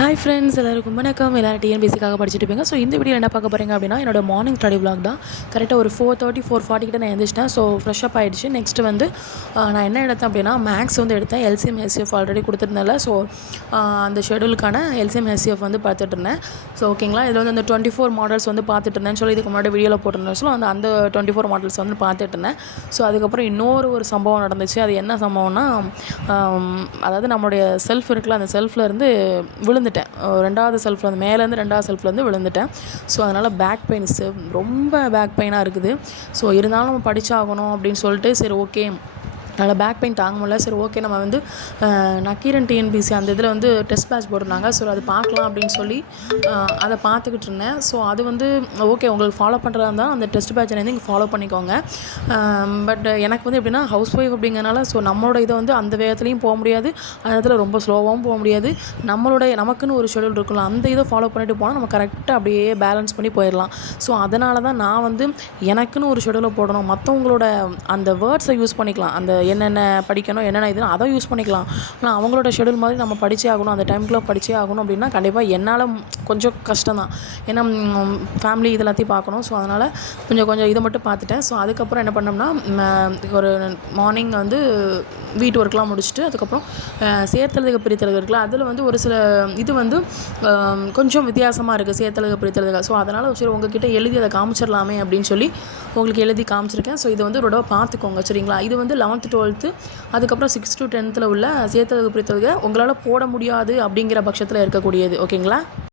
Hi friends, எல்லாருக்கும் வணக்கம். எல்லோரும் டிஎன்பிசிக்காக படிச்சுட்டு இருப்பீங்க. ஸோ இந்த வீடியோ என்ன பார்க்க போகிறீங்க அப்படின்னா, என்னோட மார்னிங் ஸ்டடி விளாக் தான். கரெக்டாக ஒரு 4:30 4:40 கிட்ட நான் எழுந்திரிச்சிட்டேன். ஸோ ஃப்ரெஷ்அப் ஆகிடுச்சு. நெக்ஸ்ட்டு வந்து நான் என்ன எடுத்தேன் அப்படின்னா, மேக்ஸ் வந்து எடுத்தேன். எல்சிஎம் ஹெச்சிஎஃப் ஆல்ரெடி கொடுத்துருந்தேன்ல. ஸோ அந்த ஷெடியூலுக்கான எல்சிஎம் ஹெச்சிஎஃப் வந்து பார்த்துட்டு இருந்தேன். ஸோ ஓகேங்களா, இதில் வந்து அந்த 24 மாடல்ஸ் வந்து பார்த்துட்டு இருந்தேன் சொல்லி இதுக்கு முன்னாடி வீடியோவில் போட்டிருந்தேன். ஸோ அந்த 24 மாடல்ஸ் வந்து பார்த்துட்டு இருந்தேன். ஸோ அதுக்கப்புறம் இன்னொரு சம்பவம் நடந்துச்சு. அது என்ன சம்பவம்னா, அதாவது நம்மளுடைய செல்ஃப் இருக்குல்ல, அந்த செல்ஃபில் இருந்து விழுந்துட்டேன். ரெண்டாவது செல்ஃபில் வந்து மேலேருந்து ரெண்டாவது செல்ஃபில் வந்து விழுந்துட்டேன். ஸோ அதனால் பேக் பெயின்ஸ் ரொம்ப பேக் பெயினாக இருக்குது. ஸோ இருந்தாலும் நம்ம படித்தாகணும் அப்படின்னு சொல்லிட்டு சரி ஓகே, அதனால் பேக் பெயின் தாங்க முடியல. சரி ஓகே, நம்ம வந்து நக்கீரன் டிஎன்பிசி அந்த இதில் வந்து டெஸ்ட் பேட்ச் போட்டிருந்தாங்க. ஸோ அது பார்க்கலாம் அப்படின்னு சொல்லி அதை பார்த்துக்கிட்டு இருந்தேன். ஸோ அது வந்து ஓகே, உங்களுக்கு ஃபாலோ பண்ணுறதா இருந்தால் அந்த டெஸ்ட் பேட்சை வந்து இங்கே ஃபாலோ பண்ணிக்கோங்க. பட் எனக்கு வந்து எப்படின்னா, ஹவுஸ் ஒய்ஃப் அப்படிங்கிறனால ஸோ நம்மளோட இதை வந்து அந்த வேகத்துலேயும் போக முடியாது, அந்த இடத்துல ரொம்ப ஸ்லோவாகவும் போக முடியாது. நமக்குன்னு ஒரு ஷெடியூல் இருக்குல்ல, அந்த இதை ஃபாலோ பண்ணிட்டு போனால் நம்ம கரெக்டாக அப்படியே பேலன்ஸ் பண்ணி போயிடலாம். ஸோ அதனால தான் நான் வந்து எனக்குன்னு ஒரு ஷெடியூலை போடணும். மற்றவங்களோட அந்த வேர்ட்ஸை யூஸ் பண்ணிக்கலாம், அந்த என்னென்ன படிக்கணும் என்னென்ன இதுன்னு அதை யூஸ் பண்ணிக்கலாம். ஆனால் அவங்களோட ஷெடியூல் மாதிரி நம்ம படித்தே ஆகணும், அந்த டைமுக்குள்ளே படித்தே ஆகணும் அப்படின்னா கண்டிப்பாக என்னால் கொஞ்சம் கஷ்டம் தான். ஏன்னா ஃபேமிலி இது எல்லாத்தையும் பார்க்கணும். ஸோ அதனால் கொஞ்சம் இதை மட்டும் பார்த்துட்டேன். ஸோ அதுக்கப்புறம் என்ன பண்ணோம்னா, ஒரு மார்னிங் வந்து வீட்டு ஒர்க்லாம் முடிச்சுட்டு அதுக்கப்புறம் சேர்த்தெழுதுக பிரித்தெழுதுக இருக்குல்ல, அதில் வந்து ஒரு சில இது வந்து கொஞ்சம் வித்தியாசமாக இருக்குது சேர்த்தெழுதுக பிரித்தெழுதுக. ஸோ அதனால் சரி உங்ககிட்ட எழுதி அதை காமிச்சிடலாமே அப்படின்னு சொல்லி உங்களுக்கு எழுதி காமிச்சிருக்கேன். ஸோ இதை வந்து ஒரு தடவை பார்த்துக்கோங்க சரிங்களா. இது வந்து 11th 12th அதுக்கப்புறம் 6th to 10th உள்ள சேர்த்தெழுதுக பிரித்தெழுதுக உங்களால் போட முடியாது அப்படிங்கிற பட்சத்தில் இருக்கக்கூடியது. ஓகேங்களா.